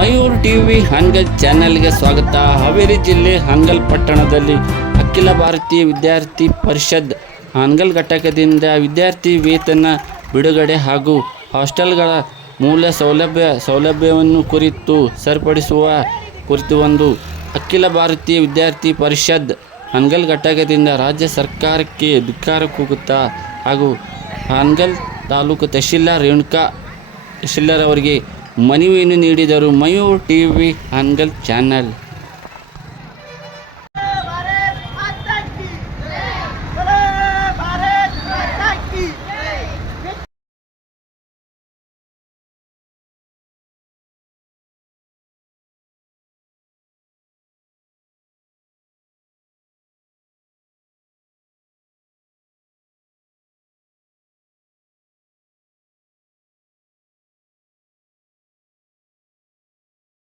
Mayur TV Hangal ಚಾನೆಲ್ಗೆ ಸ್ವಾಗತ. ಹಾವೇರಿ ಜಿಲ್ಲೆ ಹಾನಗಲ್ ಪಟ್ಟಣದಲ್ಲಿ ಅಖಿಲ ಭಾರತೀಯ ವಿದ್ಯಾರ್ಥಿ ಪರಿಷತ್ ಹಾನಗಲ್ ಘಟಕದಿಂದ ವಿದ್ಯಾರ್ಥಿ ವೇತನ ಬಿಡುಗಡೆ ಹಾಗೂ ಹಾಸ್ಟೆಲ್ಗಳ ಮೂಲ ಸೌಲಭ್ಯವನ್ನು ಕುರಿತು ಸರಿಪಡಿಸುವ ಕುರಿತು ಒಂದು ಅಖಿಲ ಭಾರತೀಯ ವಿದ್ಯಾರ್ಥಿ ಪರಿಷತ್ ಹಾನಗಲ್ ಘಟಕದಿಂದ ರಾಜ್ಯ ಸರ್ಕಾರಕ್ಕೆ ಧಿಕ್ಕಾರ ಕೂಗುತ್ತಾ ಹಾಗೂ ಹಾನಗಲ್ ತಾಲೂಕು ತಹಶೀಲ್ದಾರ್ ರೇಣುಕಾ ತಹಶೀಲ್ದಾರ್ ಅವರಿಗೆ ಮನವಿಯನ್ನು ನೀಡಿದರು. Mayur TV Hangal channel